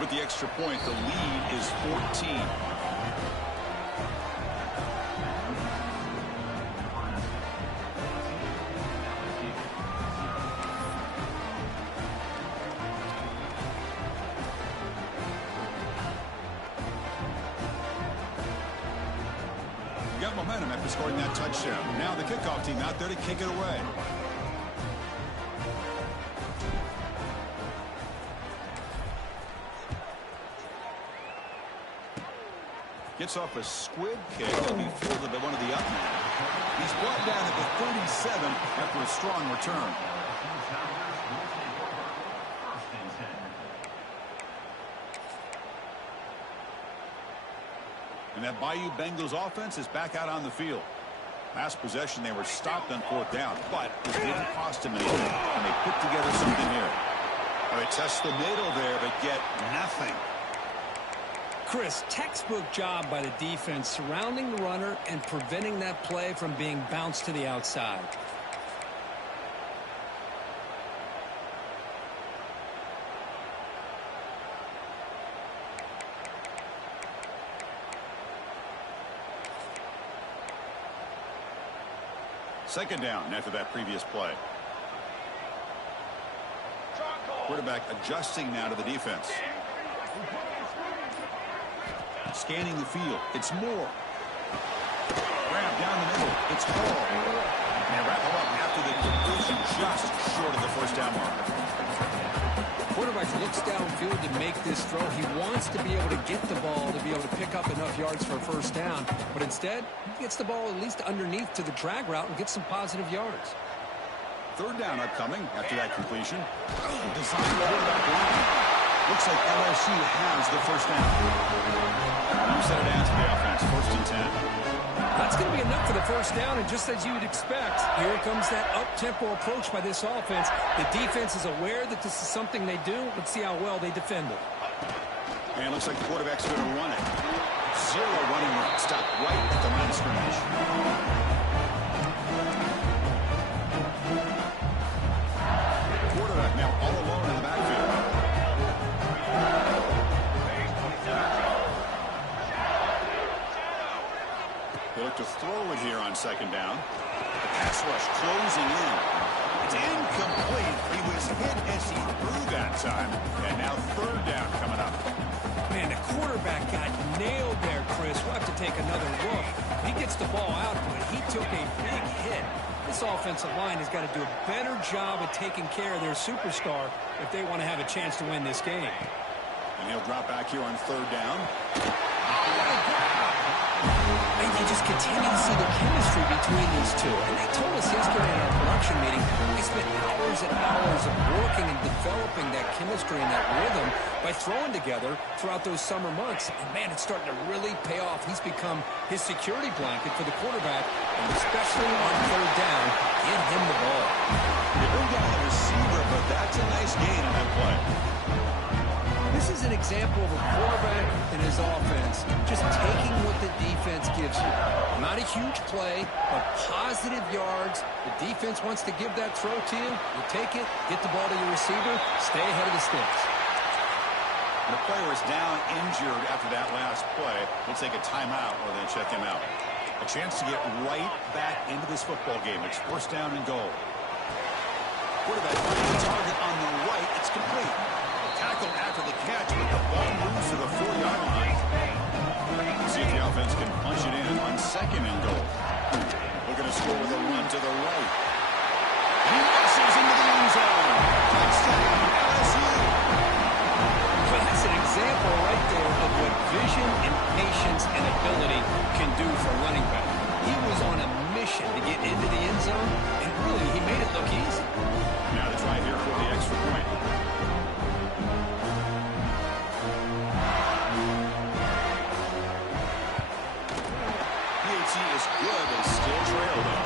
With the extra point, the lead is 14. Got momentum after scoring that touchdown. Now the kickoff team out there to kick it away. Gets off a squib kick to be fielded by one of the up men. He's brought down at the 37 after a strong return. And that Bayou Bengals offense is back out on the field. Last possession, they were stopped on 4th down, but it didn't cost them anything, and they put together something here. Well, they test the middle there, but get nothing. Chris, textbook job by the defense surrounding the runner and preventing that play from being bounced to the outside. Second down after that previous play. Quarterback adjusting now to the defense. Scanning the field. It's Moore. Grab down the middle. It's Hall. And they wrap him up after the conversion just short of the first down mark. Quarterback looks downfield to make this throw. He wants to be able to get the ball to be able to pick up enough yards for a first down. But instead, he gets the ball at least underneath to the drag route and gets some positive yards. Third down upcoming after that completion. Designed quarterback line. Looks like LSU has the first down. You said it as the offense, 1st and 10. That's going to be enough for the first down, and just as you would expect, here comes that up-tempo approach by this offense. The defense is aware that this is something they do. Let's see how well they defend it. And it looks like the quarterback's going to run it. 0 running room. Stopped right at the line of scrimmage. Quarterback now all alone in the backfield. They look to throw it here on second down. The pass rush closing in. It's incomplete. He was hit as he threw that time. And now third down coming up. Man, the quarterback got nailed there, Chris. We'll have to take another look. He gets the ball out, but he took a big hit. This offensive line has got to do a better job of taking care of their superstar if they want to have a chance to win this game. And he'll drop back here on third down. And you just continue to see the chemistry between these two. And they told us yesterday in our production meeting, they spent hours and hours of working and developing that chemistry and that rhythm by throwing together throughout those summer months. And, man, it's starting to really pay off. He's become his security blanket for the quarterback, and especially on third down, get him the ball. They bring down the receiver, but that's a nice gain on that play. This is an example of a quarterback and his offense just taking what the defense gives you. Not a huge play, but positive yards. The defense wants to give that throw to you. You take it, get the ball to your receiver, stay ahead of the sticks. The player is down injured after that last play. We'll take a timeout or then check him out. A chance to get right back into this football game. It's 1st down and goal. Quarterback finds the target on the right. It's complete. Tackle after the catch, but the ball moves to the 4-yard line. See if the offense can punch it in on 2nd and goal. Looking to score with a run to the right. And he rushes into the end zone. Touchdown, LSU. Well, that's an example right there of what vision and patience and ability can do for a running back. He was on a mission to get into the end zone, and really, he made it look easy. Now the try here for the extra point. Is good and still trailed though.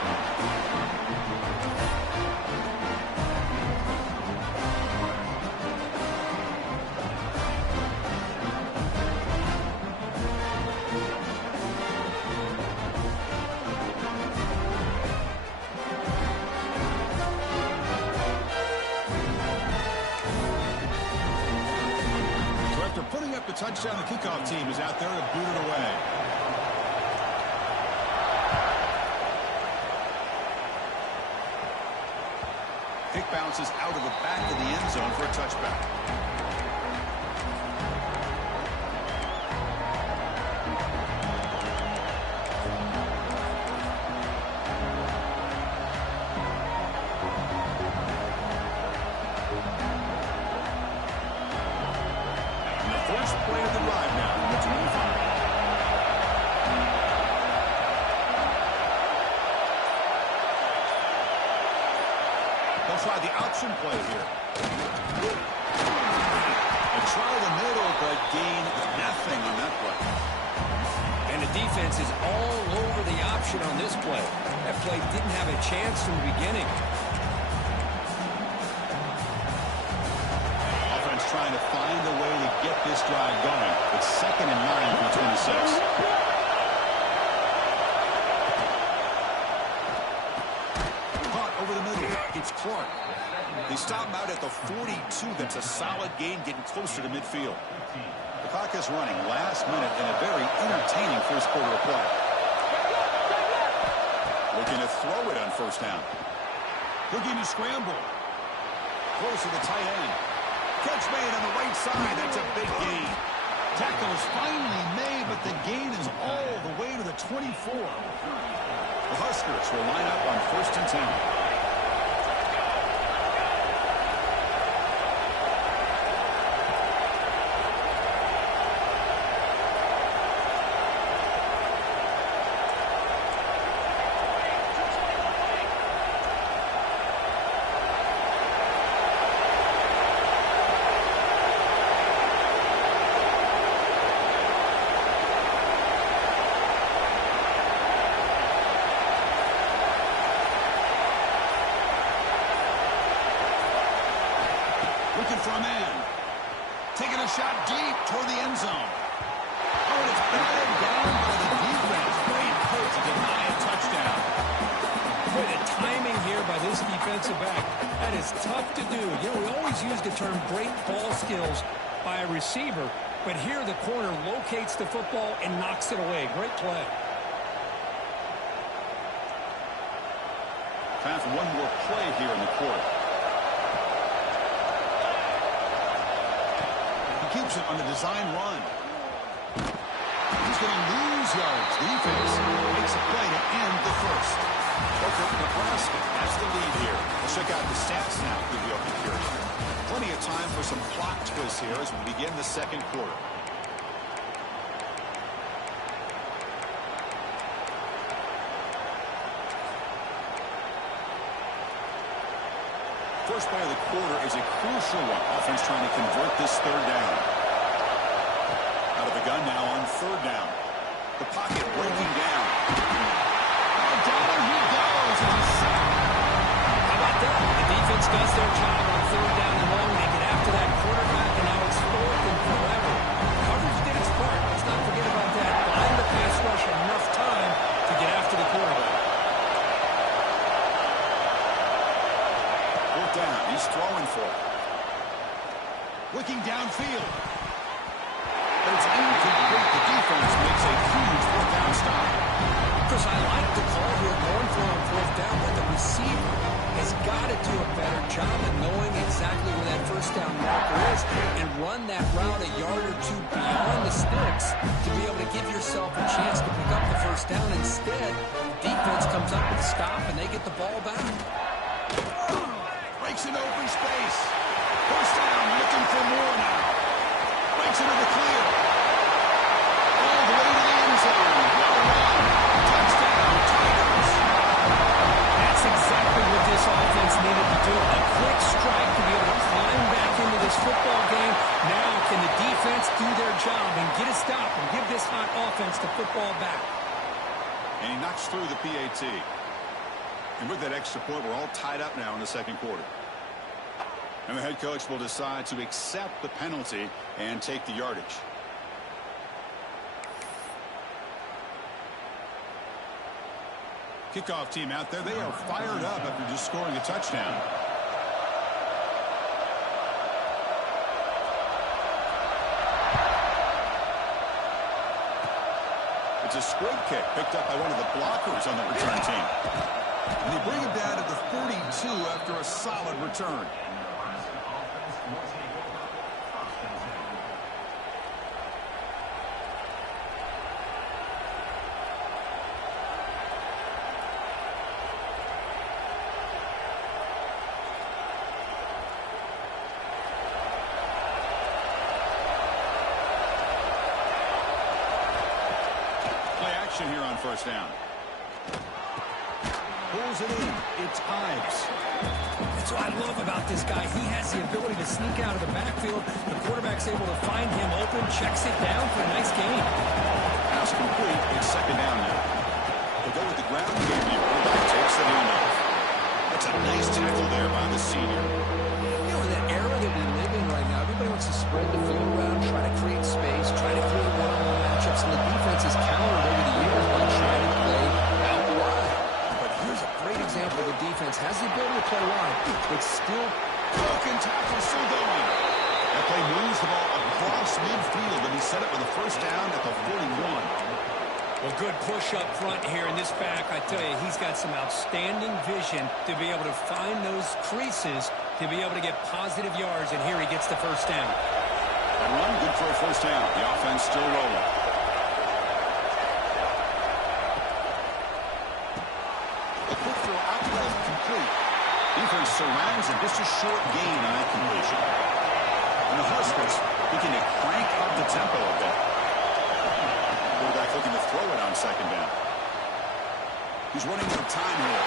After putting up the touchdown, the kickoff team is out there to boot it away. Kick bounces out of the back of the end zone for a touchback. Try the option play here. And try the middle, but gain nothing on that play. And the defense is all over the option on this play. That play didn't have a chance from the beginning. Offense trying to find a way to get this drive going. It's 2nd and 9 from the 26. It's Clark. They stop him out at the 42. That's a solid gain, getting closer to midfield. The clock is running last minute in a very entertaining first quarter of play. Looking to throw it on first down. Looking to scramble. Close to the tight end. Catch made on the right side. That's a big gain. Tackle is finally made, but the gain is all the way to the 24. The Huskers will line up on 1st and 10. Looking for a man. Taking a shot deep toward the end zone. Oh, and it's batted down by the defense. Great play to deny a touchdown. Boy, the timing here by this defensive back, that is tough to do. You know, we always use the term great ball skills by a receiver, but here the corner locates the football and knocks it away. Great play. Time for one more play here in the quarter. Keeps it on the design run. He's going to lose yards. The defense makes a play to end the first. Okay, Nebraska has the lead here. Let's check out the stats now for the open period. Plenty of time for some plot twists here as we begin the second quarter. First play of the quarter is a crucial one. Offense trying to convert this 3rd down. Out of the gun now on 3rd down. The pocket breaking down. Oh, down he goes. How about that? The defense does their job on 3rd down and long. They get after that quarterback, and now it's 4th and forever. Coverage did its part. Let's not forget about that. Behind the pass rush enough time to get after the quarterback. Down. He's throwing for it. Looking downfield. But it's incomplete. The defense makes a huge 4th down stop. Chris, I like the call here going for on 4th down, but the receiver has got to do a better job of knowing exactly where that 1st down marker is and run that route a yard or two beyond the sticks to be able to give yourself a chance to pick up the 1st down. Instead, the defense comes up with a stop and they get the ball back. Breaks into open space. 1st down, looking for more now. Breaks into the clear. All the way to the end zone. Well run. Touchdown, Tigers. That's exactly what this offense needed to do. A quick strike to be able to climb back into this football game. Now can the defense do their job and get a stop and give this hot offense the football back? And he knocks through the PAT. And with that extra point, we're all tied up now in the second quarter. And the head coach will decide to accept the penalty and take the yardage. Kickoff team out there. They are fired up after just scoring a touchdown. It's a squib kick picked up by one of the blockers on the return team. And they bring it down to the 32 after a solid return. Here on first down. Pulls it in. It's Ives. That's what I love about this guy. He has the ability to sneak out of the backfield. The quarterback's able to find him open, checks it down for a nice gain. Pass complete. It's second down now. They go with the ground game. The quarterback takes the handoff. That's a nice tackle there by the senior. You know, in that era that we live in right now, everybody wants to spread the field around, try to create space, try to create one-on-one matchups, and the defense has countered over the years by trying to play out wide. But here's a great example. The defense has the ability to play wide, but still broken tackle still going. That play moves the ball across midfield, and he set it with a first down at the 41. Well, good push up front here in this back. I tell you, he's got some outstanding vision to be able to find those creases, to be able to get positive yards, and here he gets the first down. That run, good for a first down. The offense still rolling. A quick throw out to the complete. Defense surrounds him, just a short gain on that completion. And the Huskers looking to crank up the tempo a bit. Quarterback looking to throw it on second down. He's running out of time here.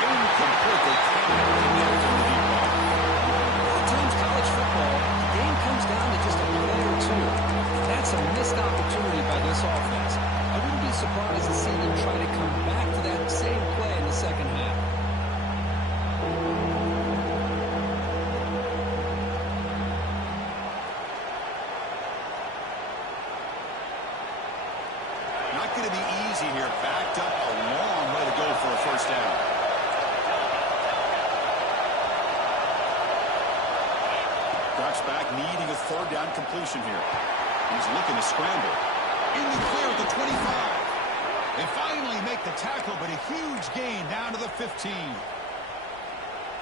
Incomplete. They can't get it on the deep ball. At times, college football, the game comes down to just a play or two. That's a missed opportunity by this offense. I wouldn't be surprised to see them try to come back to that same play in the second half. Not going to be easy here. Backed up a long way to go for a first down. Drops back, needing a third down completion here. He's looking to scramble. In the clear at the 25. They finally make the tackle, but a huge gain down to the 15.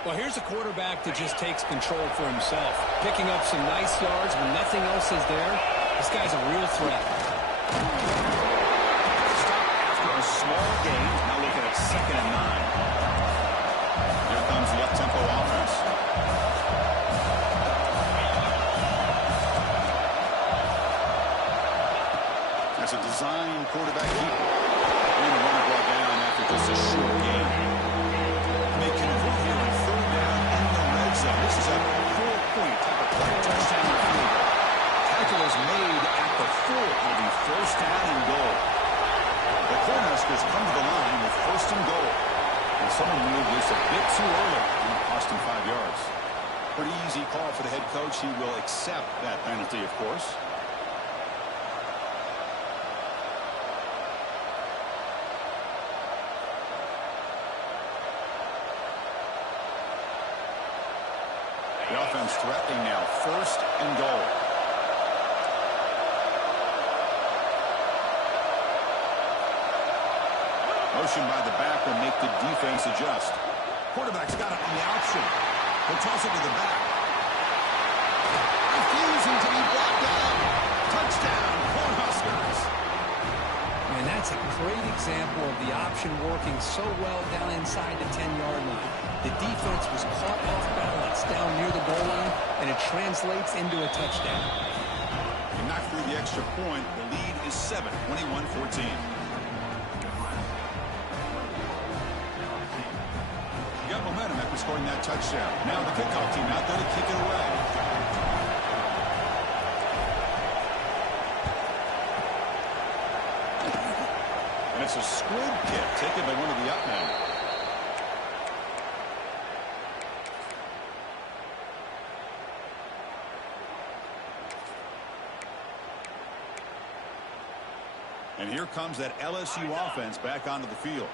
Well, here's a quarterback that just takes control for himself. Picking up some nice yards when nothing else is there. This guy's a real threat. After a small gain, now looking at second and 9. Here comes the up-tempo offense. That's a design quarterback keeper. And the runner brought down after just a short gain. And they convert here on third down in the red zone. This is a 4-point type of play. Touchdown or field goal. Tackle is made at the 4. It'll be first down and goal. The Cornhuskers come to the line with first and goal. And someone moved this a bit too early and it cost him 5 yards. Pretty easy call for the head coach. He will accept that penalty, of course. The offense threatening now, first and goal. Motion by the back will make the defense adjust. Quarterback's got it on the option. He'll toss it to the back. Refusing to be brought down. Touchdown, Cornhuskers. And that's a great example of the option working so well down inside the 10-yard line. The defense was caught off balance down near the goal line, and it translates into a touchdown. They knocked through the extra point. The lead is 7, 21-14. Got momentum after scoring that touchdown. Now the kickoff team out there to kick it away. And it's a squib kick taken by one of the up men. And here comes that LSU offense back onto the field.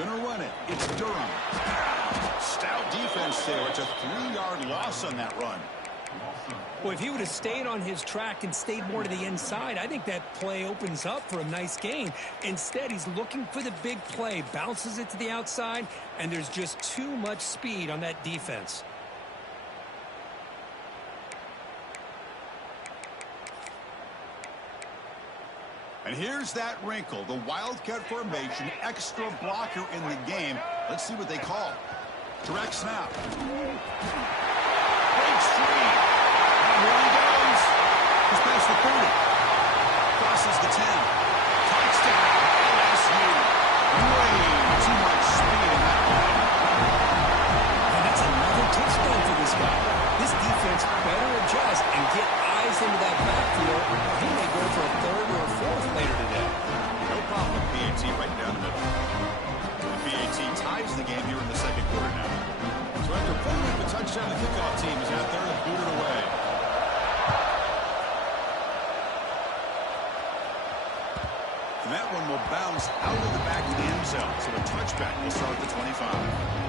Gonna run it. It's Durham. Stout defense there. It's a 3-yard loss on that run. Well, if he would have stayed on his track and stayed more to the inside, I think that play opens up for a nice gain. Instead, he's looking for the big play, bounces it to the outside, and there's just too much speed on that defense. And here's that wrinkle, the Wildcat formation, extra blocker in the game. Let's see what they call. Direct snap. Breaks free. And here he goes. He's past the 30. Crosses the 10. Touchdown, LSU. Way too much speed in that one. And that's another touchdown for this guy. This defense better adjust and get eyes into that backfield. He may go for a third or a fourth later today. No problem with BAT right down the middle. The BAT ties the game here in the second quarter now. So after pulling up the touchdown, the kickoff team is out there to boot it away. And that one will bounce out of the back of the end zone. So a touchback will start at the 25.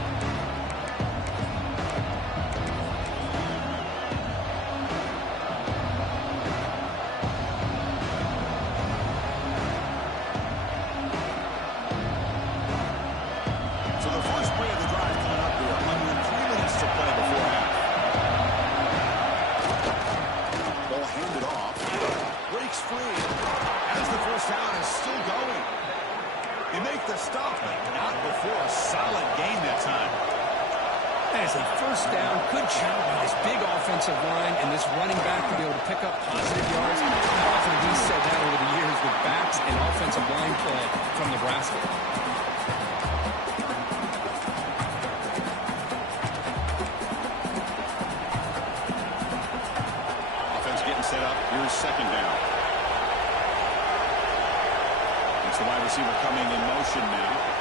First down, good job by this big offensive line and this running back to be able to pick up positive yards. How often have we said that over the years with backs and offensive line play from Nebraska? Offense getting set up. Here's second down. It's the wide receiver coming in motion now.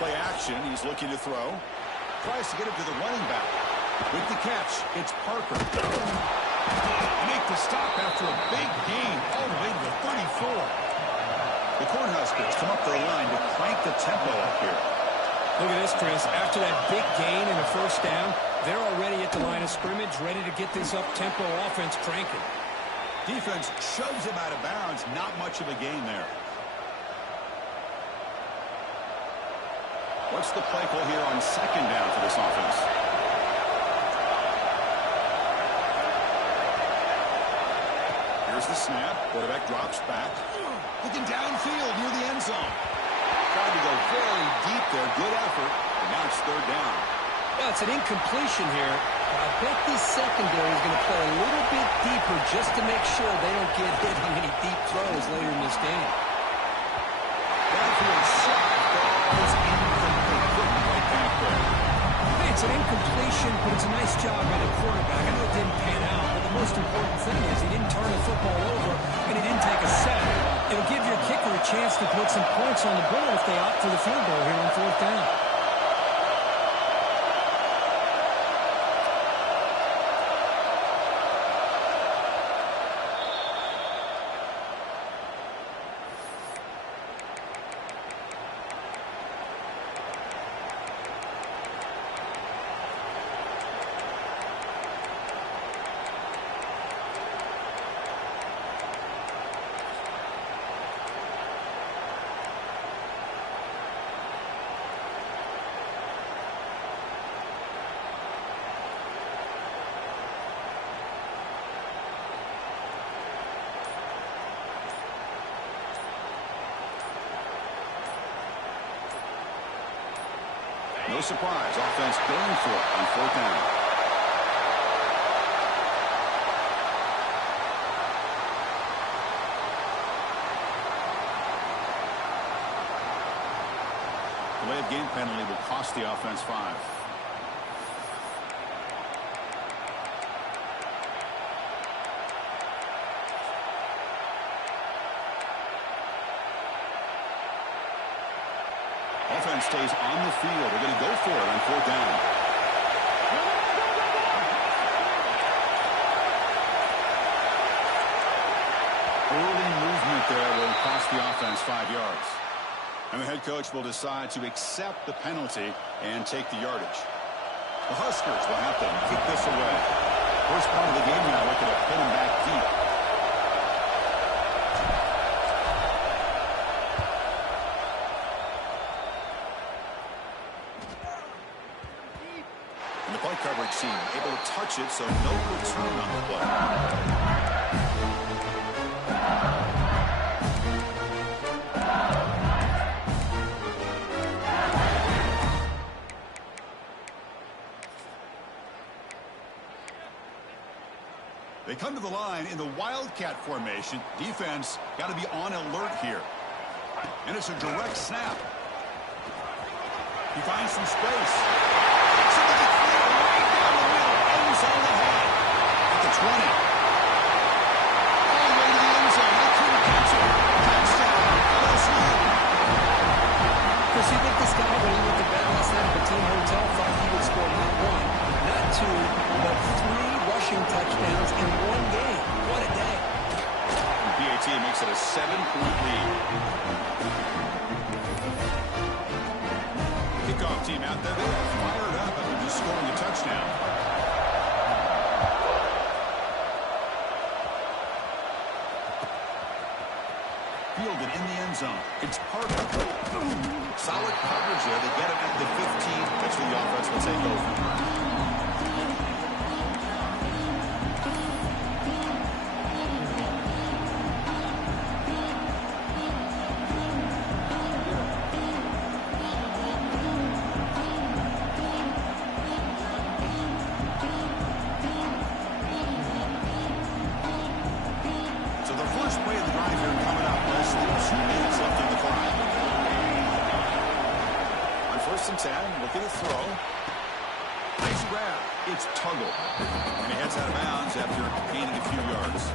Play action. He's looking to throw. Tries to get it to the running back. With the catch, it's Parker. Make the stop after a big gain all the way to the 34. The Cornhuskers come up the line to crank the tempo up here. Look at this, Chris. After that big gain and a first down, they're already at the line of scrimmage, ready to get this up-tempo offense cranking. Defense shoves him out of bounds. Not much of a gain there. What's the play call here on second down for this offense? Here's the snap. Quarterback drops back. Looking downfield near the end zone. Tried to go very deep there. Good effort. And now it's third down. Well, it's an incompletion here. I bet this secondary is going to play a little bit deeper just to make sure they don't get hit on any deep throws later in this game. Downfield shot goes It's an incompletion, but it's a nice job by the quarterback. I know it didn't pan out, but the most important thing is he didn't turn the football over and he didn't take a sack. It'll give your kicker a chance to put some points on the board if they opt for the field goal here on fourth down. No surprise. Offense going for it on fourth down. Delay of game penalty will cost the offense 5. Offense stays on the field. They're going to go for it on fourth down. Early movement there will cost cost the offense 5 yards. And the head coach will decide to accept the penalty and take the yardage. The Huskers will have to kick this away. First part of the game now, looking to put him back deep. And the play coverage team able to touch it, so no return on the play. They come to the line in the Wildcat formation. Defense got to be on alert here. And it's a direct snap. He finds some space. Somebody clear right down the middle. End zone ahead. At the 20. All the way to the end zone. They couldn't catch it. Touchdown. LSU. Chris, you think this guy, when he went to bed last night at the team hotel, thought he would score not one, not two, but 3 rushing touchdowns in one game? What a day. And PAT makes it a 7-point lead. Kickoff team out there. They are fired up after just scoring a touchdown. Fielded in the end zone. It's perfect. Solid coverage there. They get it at the 15. That's where the offense will take over. Look at the throw. Nice grab. It's Tuggle. And he heads out of bounds after gaining a few yards.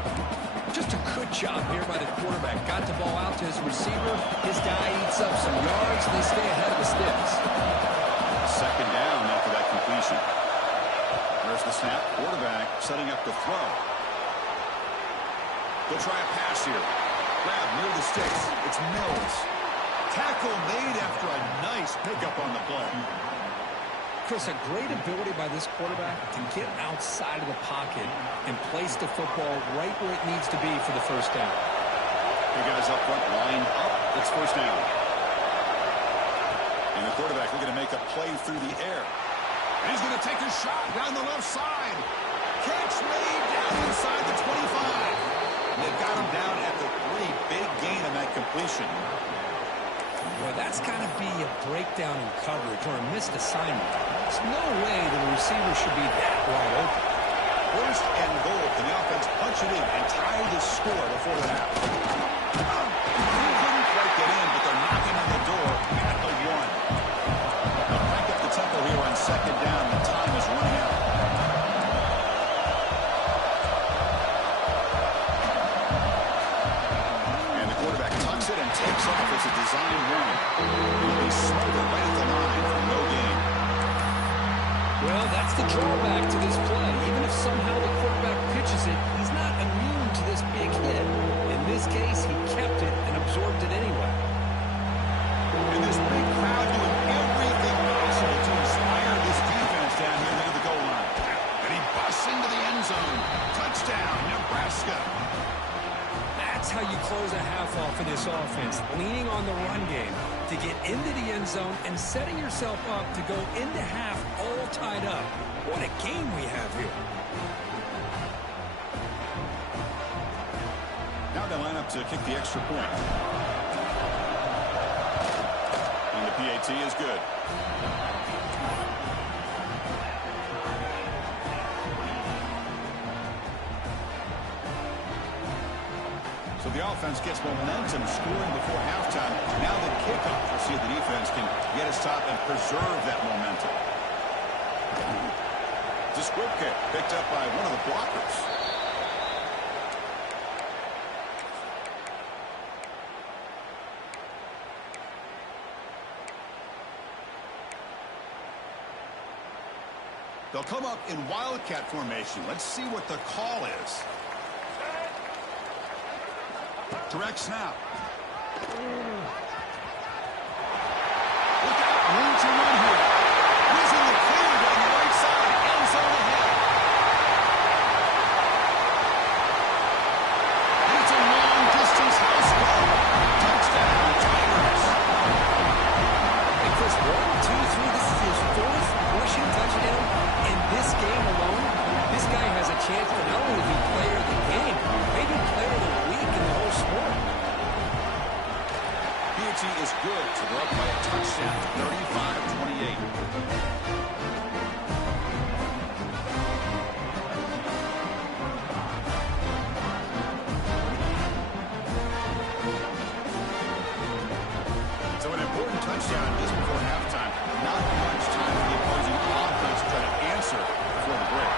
Just a good job here by the quarterback. Got the ball out to his receiver. His guy eats up some yards. They stay ahead of the sticks. Second down after that completion. There's the snap. Quarterback setting up the throw. They'll try a pass here. Grab near the sticks. It's Mills. Tackle made after a nice pickup on the play. Chris, a great ability by this quarterback to get outside of the pocket and place the football right where it needs to be for the first down. The guys up front line up. It's first down. And the quarterback looking to make a play through the air. And he's going to take a shot down the left side. Catch made down inside the 25. And they've got him down at the 3. Big gain on that completion. Well, that's got to be a breakdown in coverage or a missed assignment. There's no way that a receiver should be that wide open. First and goal. Can the offense punch it in and tie the score before the half? They couldn't quite get in, but they're knocking on the door at the 1. They'll crank up the tempo here on second down. The time is running out. And takes off as a design run. He'll be smothered right at the line for no gain. Well, that's the drawback to this play. Even if somehow the quarterback pitches it, he's not immune to this big hit. In this case, he kept it and absorbed it anyway. And this big crowd doing everything possible to inspire this defense down here near the goal line. And he busts into the end zone. Touchdown, Nebraska. That's how you close a half off of this offense, leaning on the run game to get into the end zone and setting yourself up to go into half all tied up. What a game we have here. Now they line up to kick the extra point. And the PAT is good. So the offense gets momentum scoring before halftime. Now the kickoff. We'll see if the defense can get a stop and preserve that momentum. It's a squib kick picked up by one of the blockers. They'll come up in Wildcat formation. Let's see what the call is. Direct snap. Pietri is good, so they're up by a touchdown, 35-28. So an important touchdown just before halftime. Not much time for the opposing offense to try to answer before the break.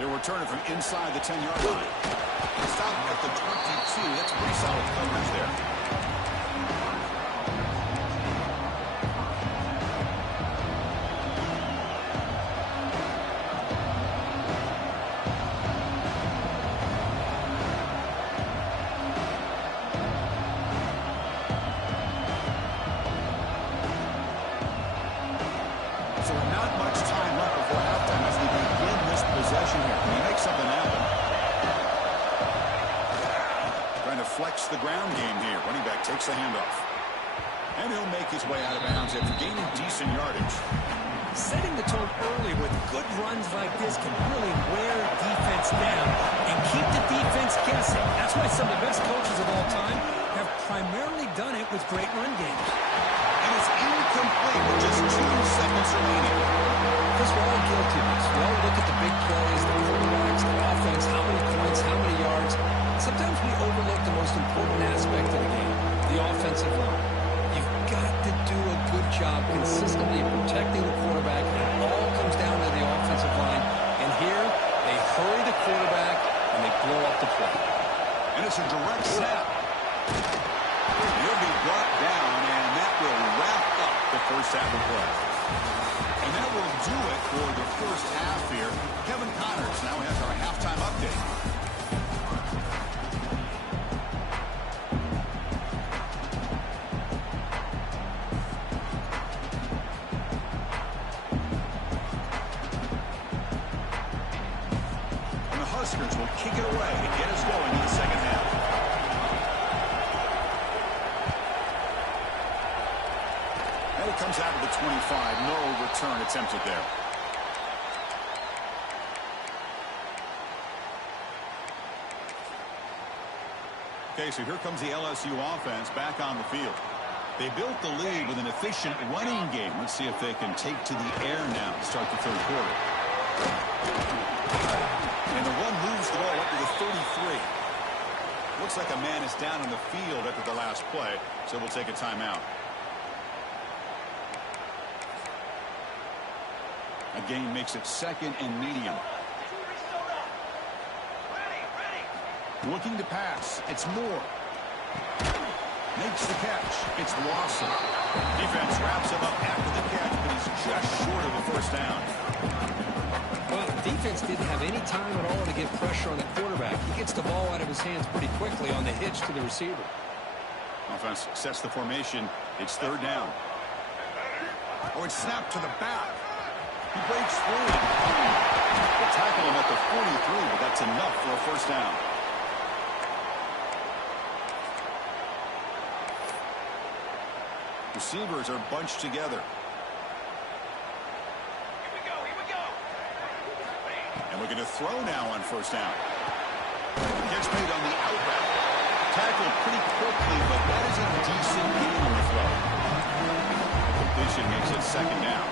They'll return it from inside the 10-yard line. Stop at the 22. That's pretty solid coverage there. So not much time left before halftime as they begin this possession here. Can he make something happen? Trying to flex the ground game here. Running back takes the handoff. And he'll make his way out of bounds after gaining decent yardage. Setting the tone early with good runs like this can really wear defense down and keep the defense guessing. That's why some of the best coaches of all time have primarily done it with great run games. It is incomplete with just 2 seconds remaining. Because we're all guilty of this. We all look at the big plays, the quarterbacks, the offense, how many points, how many yards. Sometimes we overlook the most important aspect of the game, the offensive line. You've got to do a good job consistently protecting the quarterback. It all comes down to the offensive line. And here, they hurry the quarterback, and they blow up the play. And it's a direct snap. He'll be brought down, and that will wrap up the first half of play. And that will do it for the first half here. Kevin Connors now has our halftime update. And the Huskers will kick it away to get us going in the second half. And it comes out of the 25. No return attempted there. Okay, so here comes the LSU offense back on the field. They built the lead with an efficient running game. Let's see if they can take to the air now to start the third quarter. And the run moves the ball up to the 33. Looks like a man is down on the field after the last play, so we'll take a timeout. A gain makes it second and medium. Looking to pass. It's Moore. Makes the catch. It's Lawson. Defense wraps him up after the catch, but he's just short of the first down. Well, the defense didn't have any time at all to get pressure on the quarterback. He gets the ball out of his hands pretty quickly on the hitch to the receiver. Offense sets the formation. It's third down. Oh, it's snapped to the back. He breaks through. They tackle him at the 43, but that's enough for a first down. Receivers are bunched together. And looking to throw now on first down. Gets made on the out route. Tackled pretty quickly, but that is a decent gain on the throw. Completion makes it second down.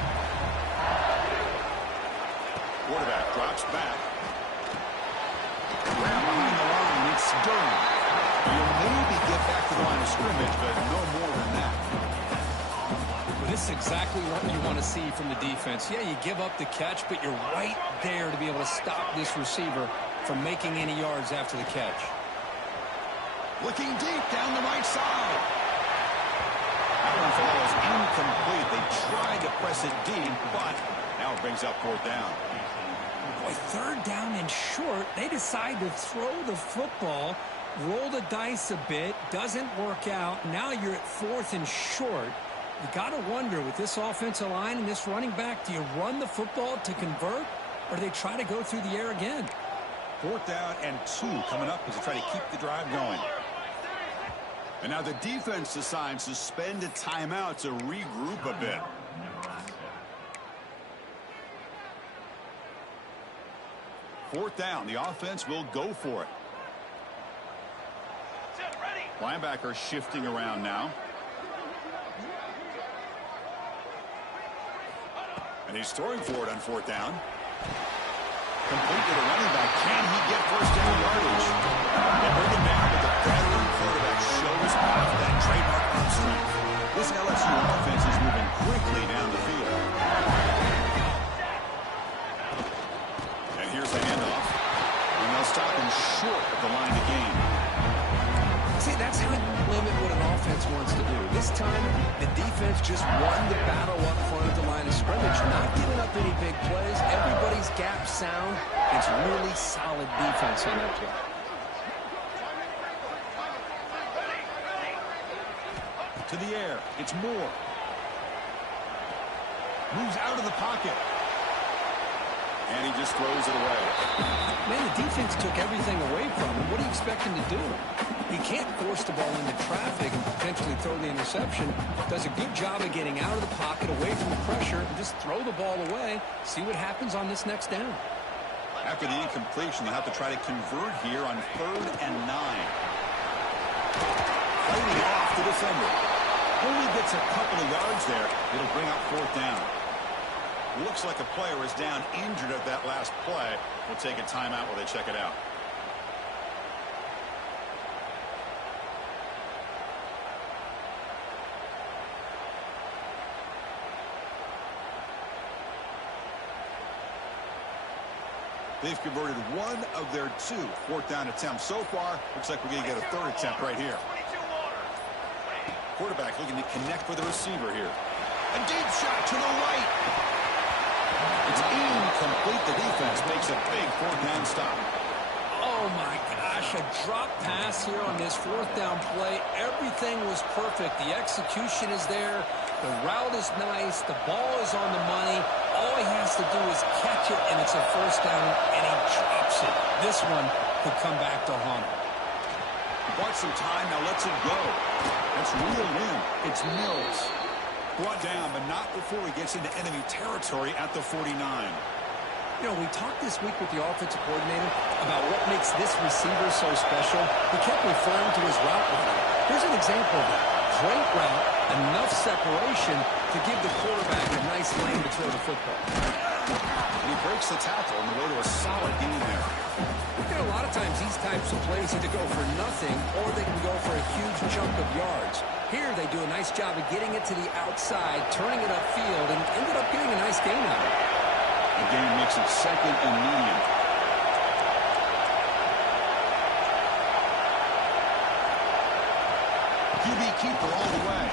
Quarterback drops back. Grab behind the line. It's Stern. He'll maybe get back to the line of scrimmage, but no more than that. This is exactly what you want to see from the defense. Yeah, you give up the catch, but you're right there to be able to stop this receiver from making any yards after the catch. Looking deep down the right side. That one falls incomplete. They tried to press it deep, but now it brings up fourth down. Boy, third down and short. They decide to throw the football, roll the dice a bit, doesn't work out. Now you're at fourth and short. You got to wonder, with this offensive line and this running back, do you run the football to convert, or do they try to go through the air again? Fourth down and 2 coming up as they try to keep the drive going. And now the defense decides to spend a timeout to regroup a bit. Fourth down, the offense will go for it. Linebacker shifting around now. And he's throwing for it on 4th down. Complete to the running back. Can he get first down yardage? They bring him down, but the veteran quarterback shows off that trademark arm strength. This LSU offense is moving quickly down the field. And here's the handoff. And they'll stop him short of the line to gain. See, that's how you limit what an offense wants to do. This time, the defense just won the battle up front at the line of scrimmage, not giving up any big plays. Everybody's gap sound. It's really solid defense on that play. To the air. It's Moore. Moves out of the pocket. And he just throws it away. Man, the defense took everything away from him. What do you expect him to do? He can't force the ball into traffic and potentially throw the interception. Does a good job of getting out of the pocket, away from the pressure, and just throw the ball away. See what happens on this next down. After the incompletion, they'll have to try to convert here on 3rd and 9. Fighting off the defender. Only gets a couple of yards there. It'll bring up 4th down. Looks like a player is down injured at that last play. We'll take a timeout while they check it out. They've converted 1 of their 2 4th down attempts so far. Looks like we're going to get a 3rd attempt right here. Quarterback looking to connect with the receiver here. A deep shot to the right. It's incomplete. The defense makes a big 4th down stop. Oh, my gosh, a drop pass here on this 4th down play. Everything was perfect. The execution is there. The route is nice. The ball is on the money. All he has to do is catch it, and it's a 1st down, and he drops it. This one could come back to haunt him. Bought some time, now lets it go. That's reeled in. It's Mills. Brought down, but not before he gets into enemy territory at the 49. You know, we talked this week with the offensive coordinator about what makes this receiver so special. He kept referring to his route running. Here's an example of that. Great route, enough separation to give the quarterback a nice lane to throw the football. And he breaks the tackle on the way to a solid gain there. You know, a lot of times these types of plays either go for nothing or they can go for a huge chunk of yards. Here they do a nice job of getting it to the outside, turning it upfield, and ended up getting a nice gain out of it. The gain makes it 2nd and medium. QB keeper all the way.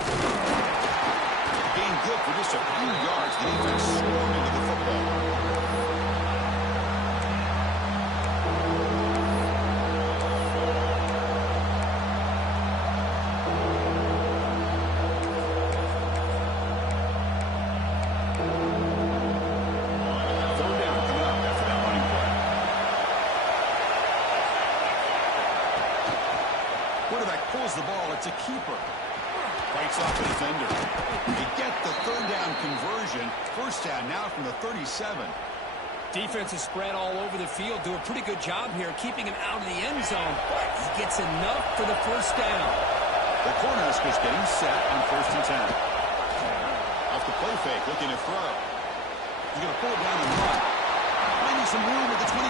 Gain good for just a few yards. The defense swarmed into the football. The ball, it's a keeper. Fights off the defender. They get the 3rd down conversion. 1st down now from the 37. Defense is spread all over the field. Do a pretty good job here keeping him out of the end zone. But he gets enough for the 1st down. The corner is just getting set on 1st and 10. Off the play fake, looking to throw. He's going to pull it down and run. Finding some room at the 25.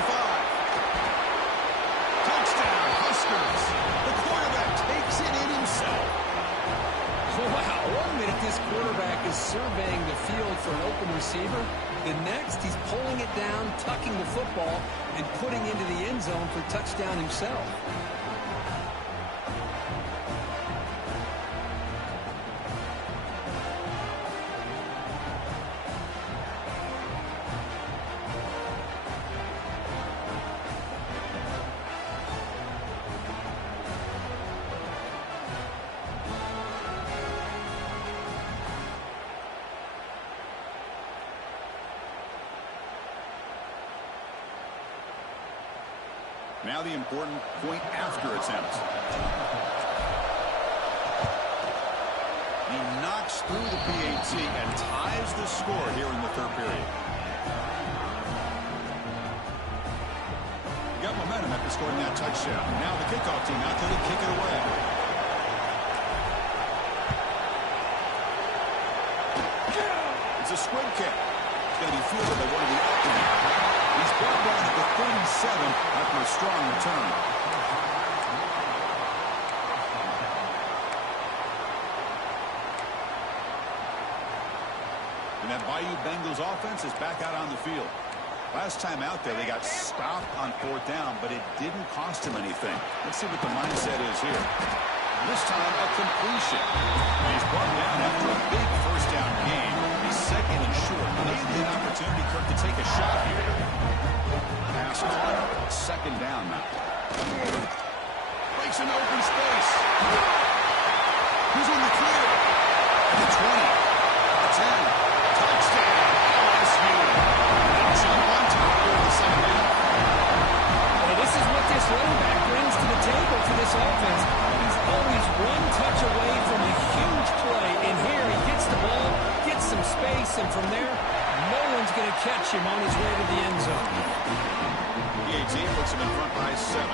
Touchdown, Huskers. The quarterback takes it in himself. Wow, 1 minute this quarterback is surveying the field for an open receiver. The next, he's pulling it down, tucking the football, and putting into the end zone for touchdown himself. Now the important point after attempt. He knocks through the PAT and ties the score here in the 3rd period. Got momentum after scoring that touchdown. Now the kickoff team out there to kick it away. It's a squib kick. It's going to be fielded by one of the openers. He's brought down at the 37 after a strong return. And that Bayou Bengals offense is back out on the field. Last time out there, they got stopped on 4th down, but it didn't cost him anything. Let's see what the mindset is here. This time, a completion. He's brought down after a big first down game. He's second and short. Maybe an opportunity, Kirk, to take a shot here. Pass caught. Second down now. Breaks into open space. Who's in the clear? The 20. The 10. Touchdown. LSU. Jump on top here in the second half. Well, this is what this running back brings to the table for this offense. He's always one touch away from a huge play. And here he gets the ball, gets some space, and from there, no one's going to catch him on his way to the end zone. PAT puts him in front by 7.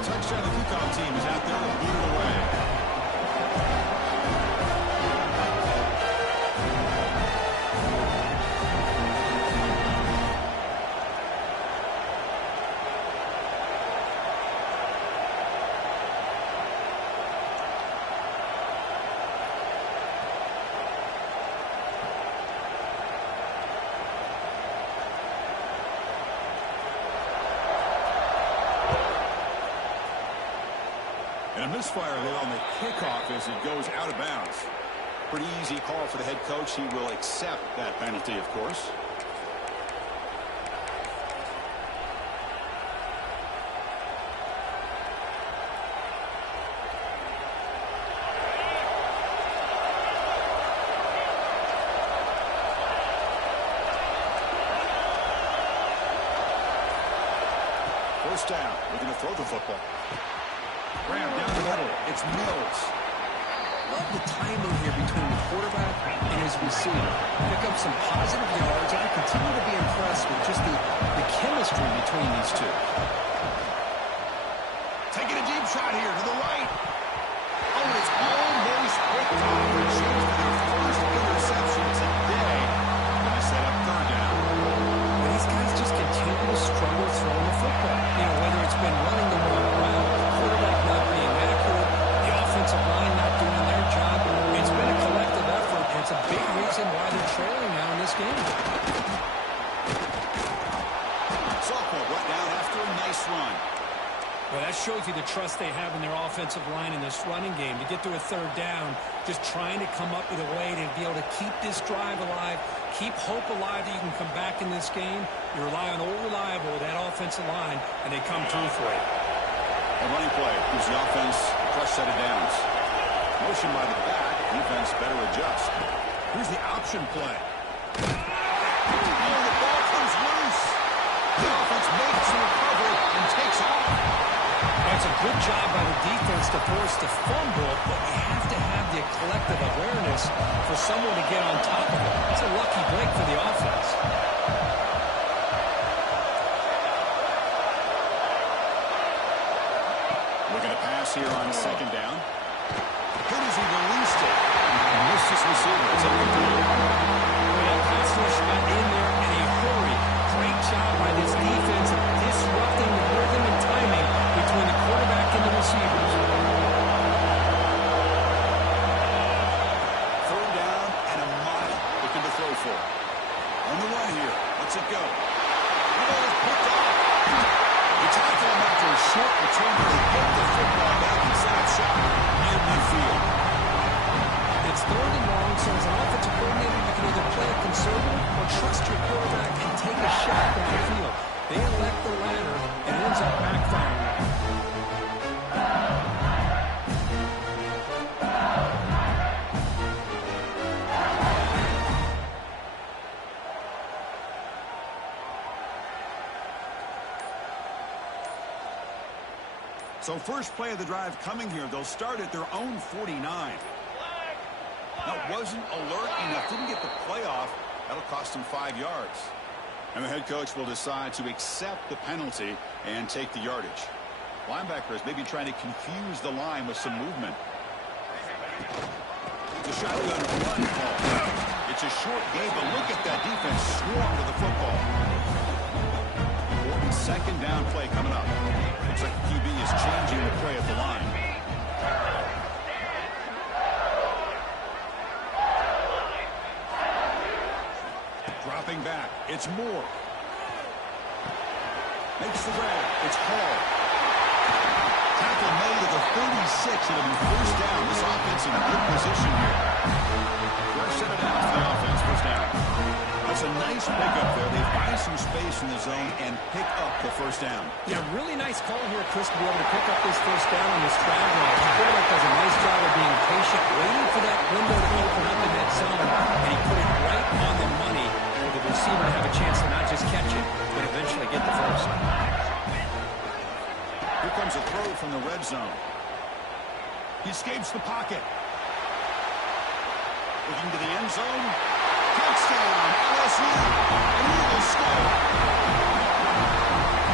Touchdown, the kickoff team is out there to boot it away. And a misfire there on the kickoff as it goes out of bounds. Pretty easy call for the head coach. He will accept that penalty, of course. First down. We're going to throw the football. Graham down the middle. It's Mills. Love the timing here between the quarterback and his receiver. Pick up some positive yards, and I continue to be impressed with just the chemistry between these two. Taking a deep shot here to the right. Oh, and it's almost picked off for Chiefs for their first interception today. Going to set up 3rd down. But these guys just continue to struggle throwing the football. You know, whether it's been running the wrong route, quarterback not being accurate, the offensive line not doing their job. It's been a collective effort, and it's a big reason why they're trailing now in this game. Sophomore brought down after a nice run. Well, that shows you the trust they have in their offensive line in this running game. To get to a 3rd down, just trying to come up with a way to be able to keep this drive alive, keep hope alive that you can come back in this game. You rely on old reliable with that offensive line, and they come through for you. A running play gives the offense a fresh set of downs. Motion by the back, defense better adjust. Here's the option play. Oh, the ball comes loose. The offense makes the recovery and takes off. That's a good job by the defense to force the fumble, but you have to have the collective awareness for someone to get on top of it. It's a lucky break for the offense. Looking to pass here on 2nd down. Good as he released it. And missed his receiver. It's up to That pass rush got in there in a hurry. Great job by this defense of disrupting the rhythm and timing between the quarterback and the receivers. 3rd down and a mile. Looking to throw for. On the run here. Let's it go. The ball is picked off. They tackle him after a short return. They get the football back and set up shop near midfield. It's 3rd and long, so as an offensive coordinator, you can either play it conservative or trust your quarterback and take a shot down the field. They elect the latter, and it ends up backfiring. So first play of the drive coming here. They'll start at their own 49. Now, wasn't alert enough. Didn't get the play off. That'll cost him 5 yards. And the head coach will decide to accept the penalty and take the yardage. Linebacker is maybe trying to confuse the line with some movement. The shotgun run call. It's a short game, but look at that defense swarm to the football. Important second down play coming up. Looks like the QB is changing the play at the line. Dropping back. It's Moore. Makes the grab. It's Hall. Tackle made at the 36. It'll be first down. This offense in good position here. Fresh set of downs for the offense. First down. That's a nice pickup there. They find some space in the zone and pick up the first down. Yeah, really nice call here, Chris, to be able to pick up this first down on this drag route. The quarterback does a nice job of being patient, waiting for that window to open up in that zone, and he put it right on the money for the receiver to have a chance to not just catch it, but eventually get the first. Here comes a throw from the red zone. He escapes the pocket. Looking to the end zone. Touchdown, LSU. And he will score.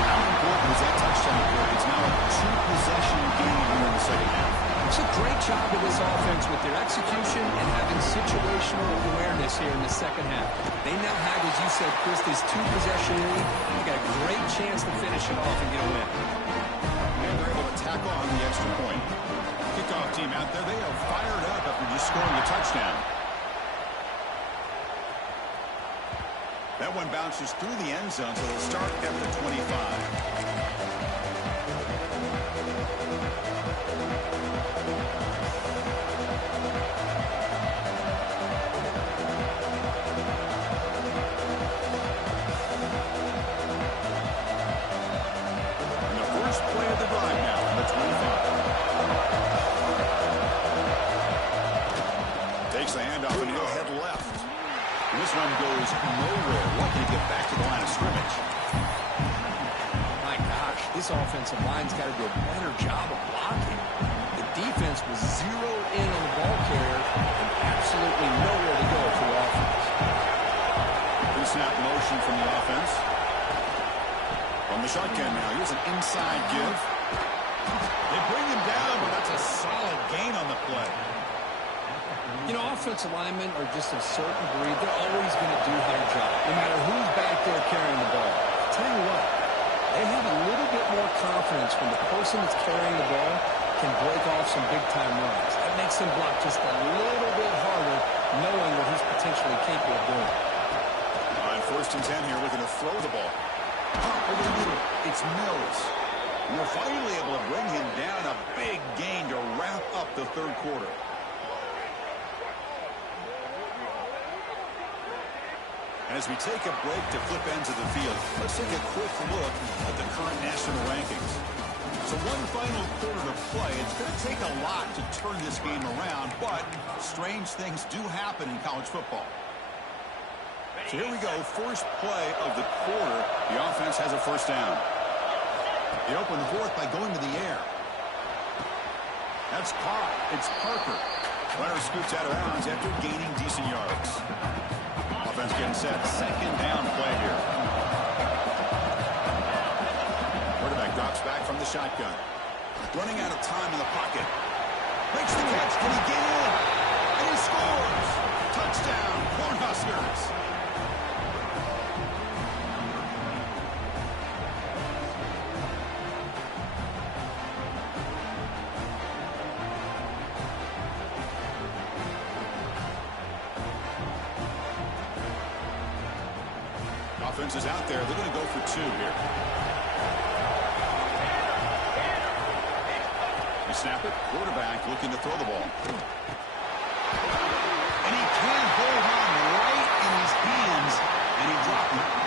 How important was that touchdown play? It's now a two-possession game here in the second half. It's a great job of this offense with their execution and having situational awareness here in the second half. They now have, as you said, Chris, this two-possession lead. They got a great chance to finish it off and get a win. And they're able to tackle on the extra point. Kickoff team out there. They are fired up after just scoring a touchdown. That one bounces through the end zone, so they'll start at the 25. This one goes nowhere. Lucky to get back to the line of scrimmage. My gosh, this offensive line's got to do a better job of blocking. The defense was zeroed in on the ball carrier and absolutely nowhere to go for the offense. Pre-snap motion from the offense. From the shotgun now. Here's an inside give. They bring him down, but that's a solid gain on the play. You know, offensive linemen are just a certain breed. They're always going to do their job, no matter who's back there carrying the ball. I'll tell you what, they have a little bit more confidence when the person that's carrying the ball can break off some big-time runs. That makes him block just a little bit harder, knowing what he's potentially capable of doing. All right, 1st and 10 here, looking to throw the ball. Over the middle, it's Mills. We're finally able to bring him down. A big gain to wrap up the third quarter. As we take a break to flip ends of the field, let's take a quick look at the current national rankings. So one final quarter to play. It's going to take a lot to turn this game around, but strange things do happen in college football. So here we go, first play of the quarter. The offense has a first down. They open the fourth by going to the air. That's caught. It's Parker. Runner scoots out of bounds after gaining decent yards. Offense getting set. Second down play here. Quarterback drops back from the shotgun. Running out of time in the pocket. Makes the catch. Can he get in? And he scores. Touchdown, Cornhuskers. Offense is out there. They're going to go for two here. They snap it. Quarterback looking to throw the ball. And he can hold on right in his hands, and he dropped it.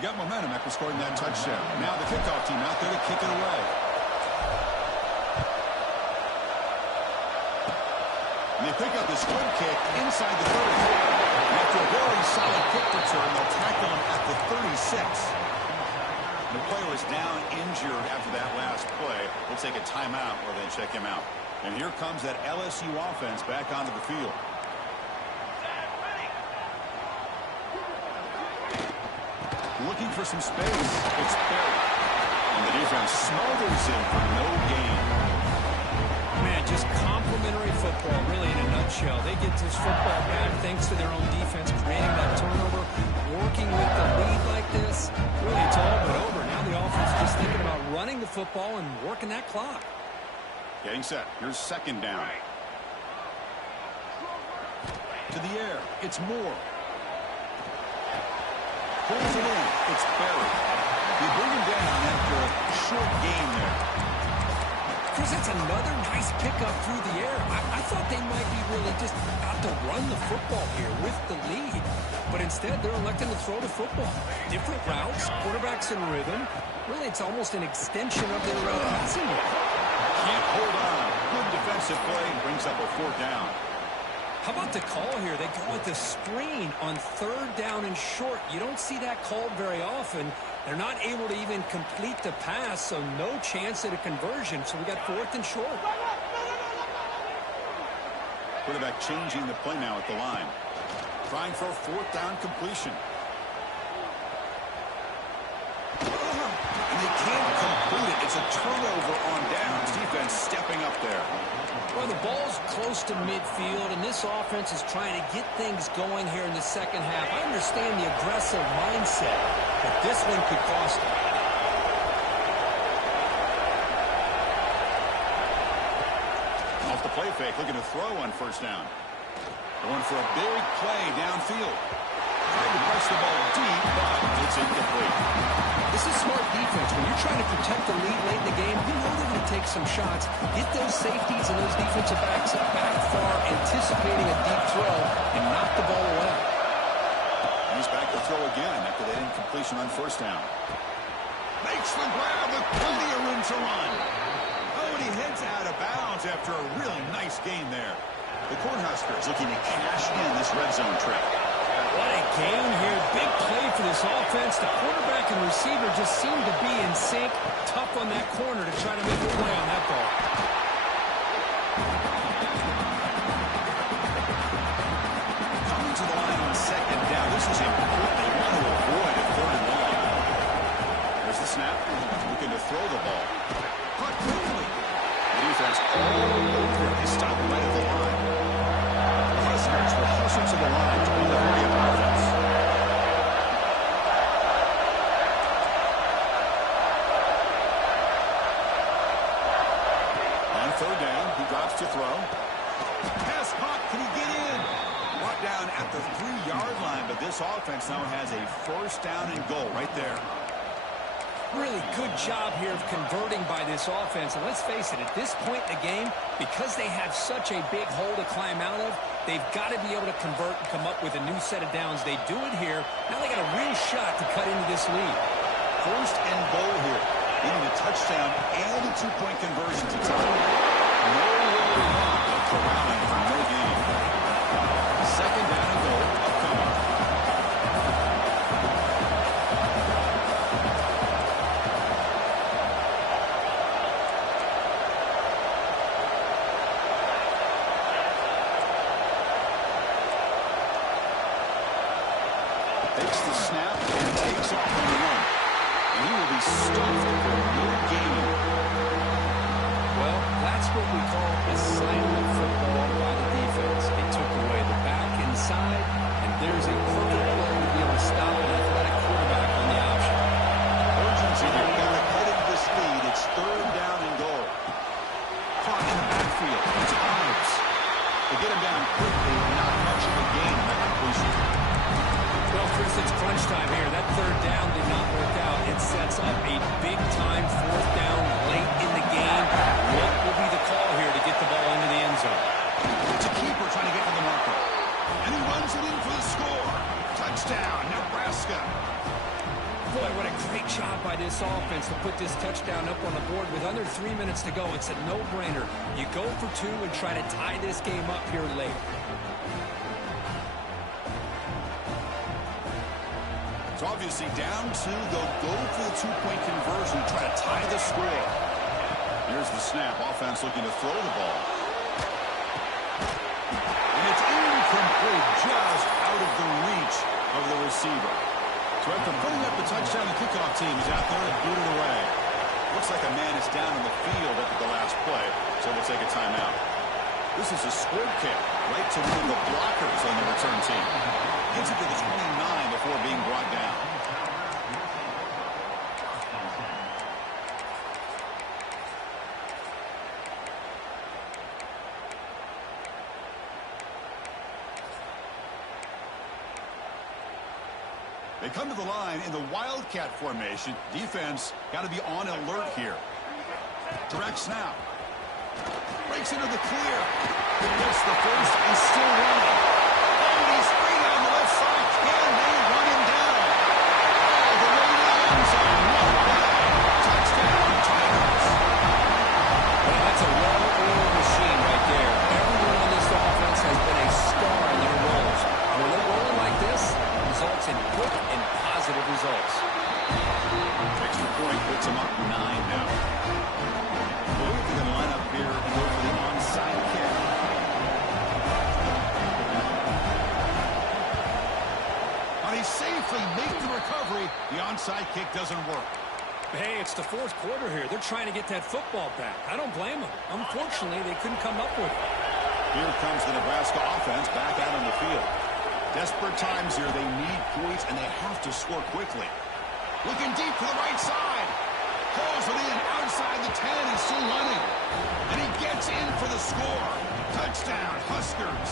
Got momentum after scoring that touchdown. Now the kickoff team out there to kick it away. And they pick up this good kick inside the 30. And after a very solid kick return, they'll tackle him at the 36. The player was down injured after that last play. timeout or they check him out. And here comes that LSU offense back onto the field. Looking for some space. It's buried. And the defense smothers him for no gain. Man, just complimentary football, really, in a nutshell. They get this football back thanks to their own defense, creating that turnover, working with the lead like this. Really, it's all but over. Now the offense is just thinking about running the football and working that clock. Getting set. Here's second down. To the air. It's Moore. Pulls it in. It's buried. You bring him down after a short gain there. Chris, that's another nice pickup through the air. I thought they might be really just out to run the football here with the lead. But instead, they're electing to throw the football. Different routes, quarterbacks in rhythm. Really, it's almost an extension of their passing game. Can't hold on. Good defensive play. Brings up a fourth down. How about the call here? They go with the screen on third down and short. You don't see that called very often. They're not able to even complete the pass, so no chance at a conversion. So we got fourth and short. Quarterback changing the play now at the line. Trying for a fourth down completion. And they can't complete it. It's a turnover on downs. Defense stepping up there. Well, the ball's close to midfield, and this offense is trying to get things going here in the second half. I understand the aggressive mindset, but this one could cost them. Off the play fake, looking to throw on first down. Going for a big play downfield. Trying to press the ball deep, but it's incomplete. This is smart defense. When you're trying to protect the lead late in the game, you know they're going to take some shots. Get those safeties and those defensive backs back far, anticipating a deep throw, and knock the ball away. He's back to throw again after that incompletion on first down. Makes the grab with plenty of room to run. Oh, and he heads out of bounds after a really nice gain there. The Cornhuskers looking to cash in this red zone trip. What a game here. Big play for this offense. The quarterback and receiver just seem to be in sync. Tough on that corner to try to make a play on that ball. Coming to the line on second down. This is important. They want to avoid a third and long. There's the snap. Looking to throw the ball. Caught quickly. The defense all over. They stop right at the line. The Huskers will hustle to the line to win the hurry up offense. On third down, he drops to throw. Pass caught. Can he get in? Brought down at the 3-yard line, but this offense now has a first down and goal right there. Really good job here of converting by this offense. And let's face it, at this point in the game, because they have such a big hole to climb out of, they've got to be able to convert and come up with a new set of downs. They do it here. Now they got a real shot to cut into this lead. First and goal here. Needing a touchdown and a 2-point conversion to tie. No way to run but corralling for no gain. Second down and goal upcoming. Takes the snap and takes off on the run. And he will be stuffed for no gain. Well, that's what we call assignment football by the defense. They took away the back inside, and there's a perfect play to be able to stop an athletic quarterback on the option. Urgency here. Got to cut into this lead. It's third down and goal. Caught in the backfield. It's Ives. They get him down quickly. Not much of a gain on that completion. Well, Chris, it's crunch time here. That third down did not work out. It sets up a big-time fourth down late in the game. What will be the call here to get the ball into the end zone? It's a keeper trying to get to the marker. And he runs it in for the score. Touchdown, Nebraska. Boy, what a great job by this offense to put this touchdown up on the board with under 3 minutes to go. It's a no-brainer. You go for two and try to tie this game up here late. It's obviously down two. They'll go for the 2-point conversion, try to tie the score. Here's the snap. Offense looking to throw the ball. And it's incomplete, just out of the reach of the receiver. So after putting up the touchdown, the kickoff team is out there and boot it away. Looks like a man is down in the field after the last play, so we'll take a timeout. This is a squib kick right to one of the blockers on the return team. Gets it to the 29 before being brought down. They come to the line in the Wildcat formation. Defense got to be on alert here. Direct snap. Breaks into the clear. Gets the first. He's still running. And he's free on the left side. Can they run him down? All the way to the end zone. One play. Touchdown, Tigers. Well, that's a well-oiled machine right there. Everyone on this offense has been a star in their roles. When they're rolling like this, results in quick and positive results. Extra point puts him up 9 now. Well, we're going to line up here and go for the onside kick. Now he safely makes the recovery. The onside kick doesn't work. Hey, it's the fourth quarter here. They're trying to get that football back. I don't blame them. Unfortunately, they couldn't come up with it. Here comes the Nebraska offense back out on the field. Desperate times here. They need points, and they have to score quickly. Looking deep to the right side. Pulls it in outside the 10. He's still running. And he gets in for the score. Touchdown, Huskers.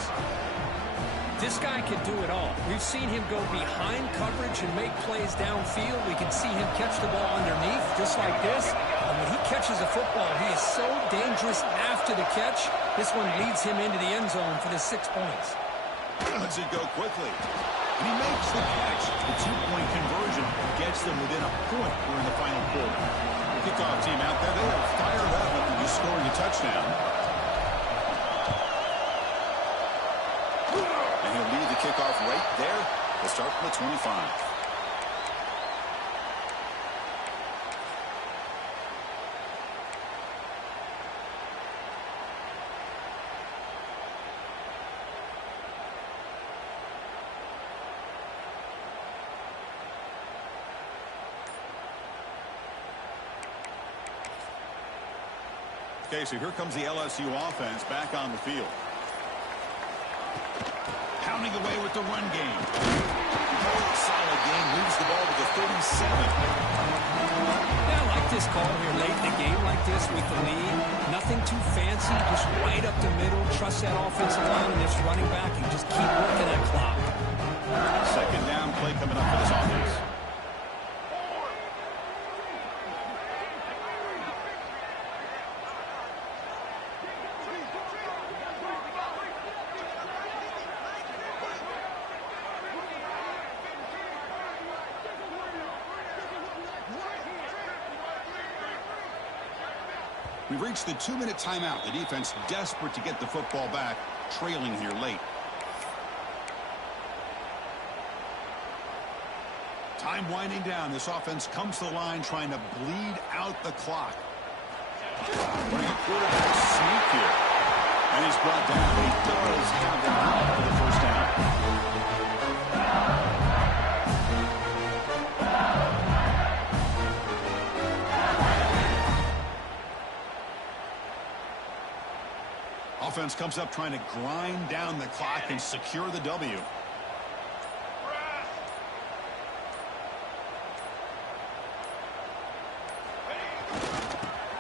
This guy can do it all. We've seen him go behind coverage and make plays downfield. We can see him catch the ball underneath, just like this. And when he catches a football, he is so dangerous after the catch. This one leads him into the end zone for the 6 points. Lets it go quickly. And he makes the catch. The 2-point conversion gets them within a point during the final quarter. The kickoff team out there, they are fired up after just scoring a touchdown. And he'll lead the kickoff right there. We'll start from the 25. Okay, so here comes the LSU offense back on the field. Pounding away with the run game. Solid game, moves the ball to the 37. Yeah, I like this call here late in the game like this with the lead. Nothing too fancy, just right up the middle. Trust that offensive line and this running back and just keep working that clock. Second down play coming up for this offense. We've reached the 2-minute timeout. The defense desperate to get the football back, trailing here late. Time winding down. This offense comes to the line trying to bleed out the clock. Running a quarterback sneak here. And he's brought down. He does have the help for the first down. Offense comes up trying to grind down the clock and secure the W.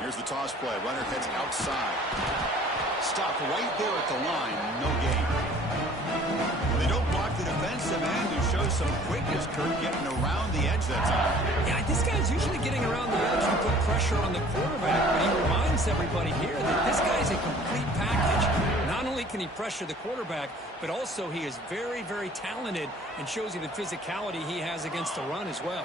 Here's the toss play. Runner heads outside. Stop right there at the line. No gain. They don't block the defensive end, who shows some quickness, Kurt, getting around the edge that time. Yeah, this guy's usually getting around the edge and put pressure on the quarterback, but he reminds everybody here that this guy's a complete package. Not only can he pressure the quarterback, but also he is very, very talented and shows you the physicality he has against the run as well.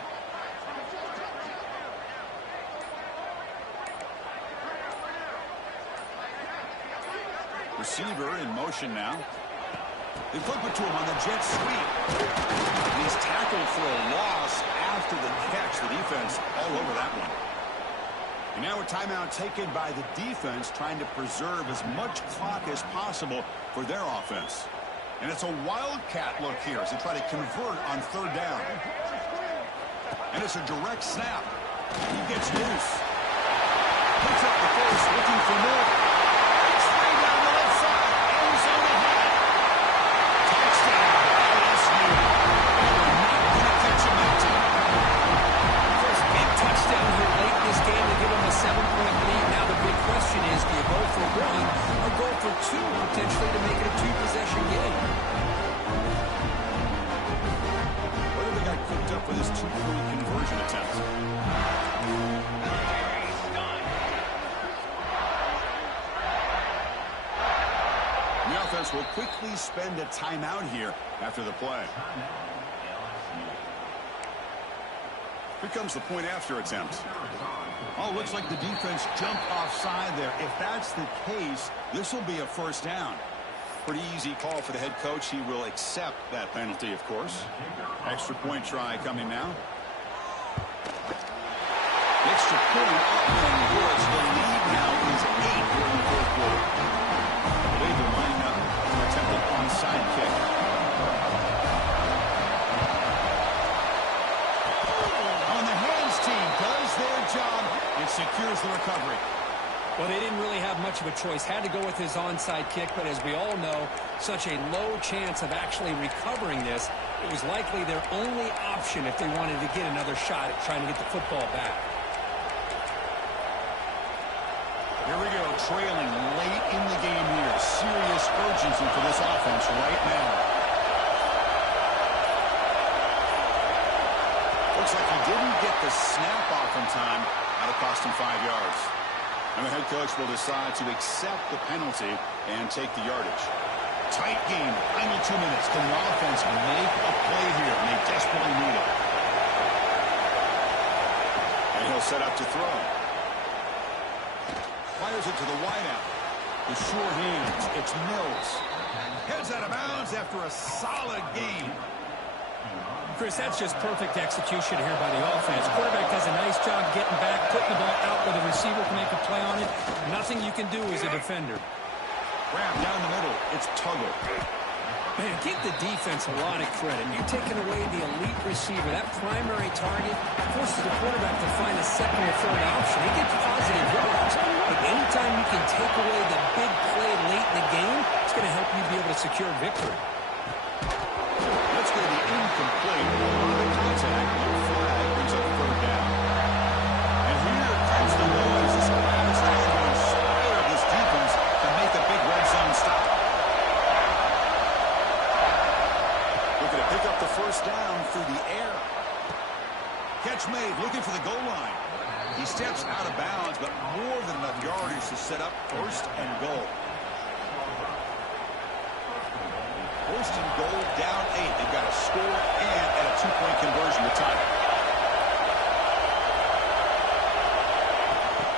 Receiver in motion now. They flip it to him on the jet sweep. And he's tackled for a loss after the catch. The defense all over that one. And Now a timeout taken by the defense, trying to preserve as much clock as possible for their offense. And it's a wildcat look here as they try to convert on third down. And it's a direct snap. He gets loose. Picks up the first, looking for more. Straight down the left side. End zone ahead. Touchdown, LSU. They were not going to catch him that time. First big touchdown here late in this game to give them a 7-point lead. Now the big question is, do you go for one or go for two, potentially, to make it a two-possession game? What do they got cooked up for this two-point conversion attempt? The offense will quickly spend a timeout here after the play. Here comes the point after attempt. Oh, looks like the defense jumped offside there. If that's the case, this will be a first down. Pretty easy call for the head coach. He will accept that penalty, of course. Extra point try coming now. Extra point up and good. The lead now is 8 here in the fourth quarter. They will line up to attempt an onside kick. On the hands team does their job and secures the recovery. Well, they didn't really have much of a choice. Had to go with his onside kick, but as we all know, such a low chance of actually recovering this. It was likely their only option if they wanted to get another shot at trying to get the football back. Here we go, trailing late in the game here. Serious urgency for this offense right now. Looks like he didn't get the snap off in time. That'll cost him 5 yards. And the head coach will decide to accept the penalty and take the yardage. Tight game, final 2 minutes. Can the offense make a play here? And they desperately need it. And he'll set up to throw. Fires it to the wideout. The sure hands. It's Mills. Heads out of bounds after a solid game. Chris, that's just perfect execution here by the offense. Quarterback does a nice job getting back, putting the ball out where the receiver can make a play on it. Nothing you can do as a defender. Grab down the middle. It's Tuggle. Man, give the defense a lot of credit. You're taking away the elite receiver. That primary target forces the quarterback to find a second or third option. He gets positive yards. But anytime you can take away the big play late in the game, it's going to help you be able to secure victory. That's going to be incomplete. On the contact, the flag brings up third down. And here comes the noise. This crowd is trying to inspire this defense to make a big red zone stop. Looking to pick up the first down through the air. Catch made, looking for the goal line. He steps out of bounds, but more than enough yardage to set up first and goal. First and goal, down 8. They've got a score and a 2-point conversion to tie it.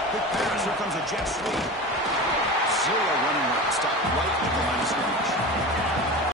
Quick pass. Here comes a jet sweep. Zero running route. Stop right at the line